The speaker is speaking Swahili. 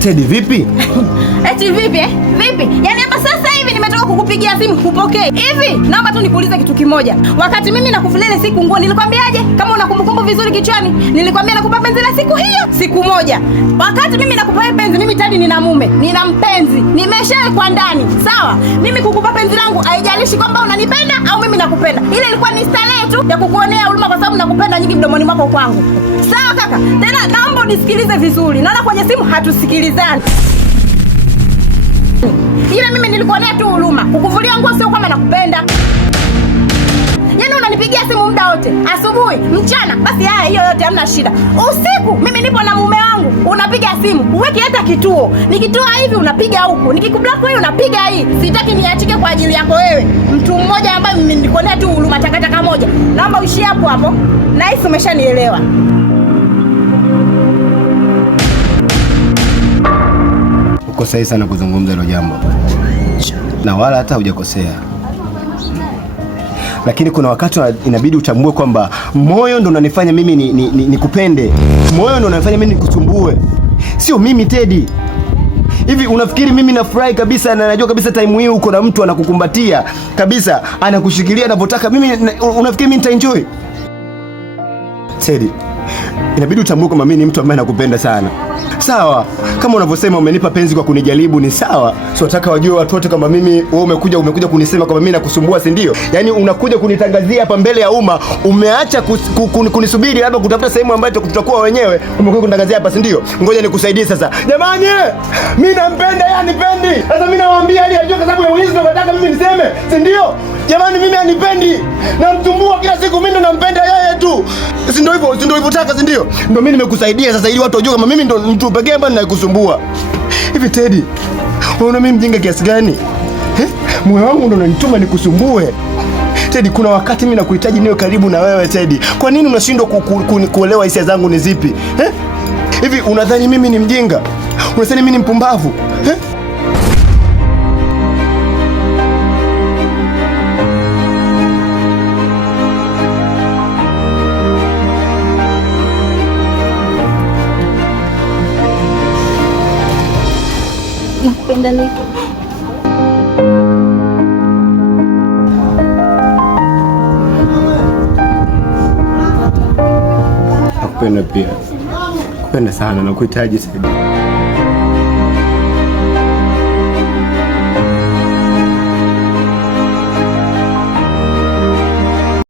Teddy vipi? Eti vipi? Vipi? Yaani hapa sasa hivi nimetoka kukupigia simu upokee. Hivi naomba tu nikuulize kitu kimoja. Wakati mimi nakufulele siku nguo nilikwambiaje? Kama una kumbukumbu vizuri kichwani, nilikwambia nakupa penzi la siku hiyo, siku moja. Wakati mimi nakupa penzi, mimi tayari nina mume, nina mpenzi, nimeshawekwa ndani. Sawa? Mimi kukupa penzi langu haijalishi kwamba unanipenda au mimi nakupenda. Ile ilikuwa ni starehe tu ya kukuonea huruma kwa sababu nakupenda nyingi mdomoni mwako kwangu. Sawa kaka? Tena naomba unisikilize vizuri. Naona kwenye simu hatusikilizani. Ile mimi nilikuonea tu huruma. Kukuvulia nguo sio kama nakupenda. Yaani unanipigia simu muda wote. Asubuhi, mchana, basi haya hiyo yote hamna shida. Usiku mimi nipo na mume wangu. Unapiga simu, uweke hata kituo. Nikitoa hivi unapiga huku. Nikikublock wewe unapiga hii. Sitaki niachike kwa ajili yako wewe. Mtu mmoja ambaye mimi nilikuonea tu huruma takataka moja. Naomba uishie hapo hapo. Na hisi umeshanielewa. Uko sahihi sana kuzungumza hilo jambo. Na wala hata hujakosea. Lakini kuna wakati inabidi utambue kwamba moyo ndo unanifanya mimi nikupende. Moyo ndo unanifanya mimi nikusumbue. Sio mimi Teddy. Hivi unafikiri mimi nafurahi kabisa na najua kabisa time hii uko na mtu anakukumbatia kabisa, anakushikilia anapotaka. Mimi unafikiri mimi nitaenjoy? Teddy, inabidi utambue kwamba mimi ni mtu ambaye nakupenda sana. Sawa, kama unavyosema umenipa penzi kwa kunijaribu ni sawa. So nataka wajue watu wote kama mimi wewe umekuja kunisema kama mimi nakusumbua, si ndio? Yaani unakuja kunitangazia hapa mbele ya umma, umeacha kunisubiri labda kutafuta sehemu ambayo tutakuwa wenyewe, umekuja kunitangazia hapa, si ndio? Ngoja nikusaidie sasa. Jamani, mimi nampenda yeye anipendi. Sasa mimi nawaambia ili ajue kwa sababu ya ulizi nataka mimi niseme, si ndio? Jamani, mimi anipendi. Namtumbua kila siku, mimi ndo nampenda yeye tu. Si ndio hivyo? Si ndio hivyo taka, si ndio? Ndio mimi nimekusaidia sasa ili watu wajue kama mimi ndo mtu pekee ambaye ninakusumbua. Hivi Teddy, unaona mimi mjinga kiasi gani? Moyo wangu ndo unanituma nikusumbue. Teddy, kuna wakati mimi nakuhitaji niwe karibu na wewe Teddy. Kwa nini unashindwa kuelewa hisia zangu ni zipi? Hivi unadhani mimi ni mjinga? Unadhani mimi ni mpumbavu? Nakupenda niko. Nakupenda pia. Nakupenda sana na kuhitaji sana.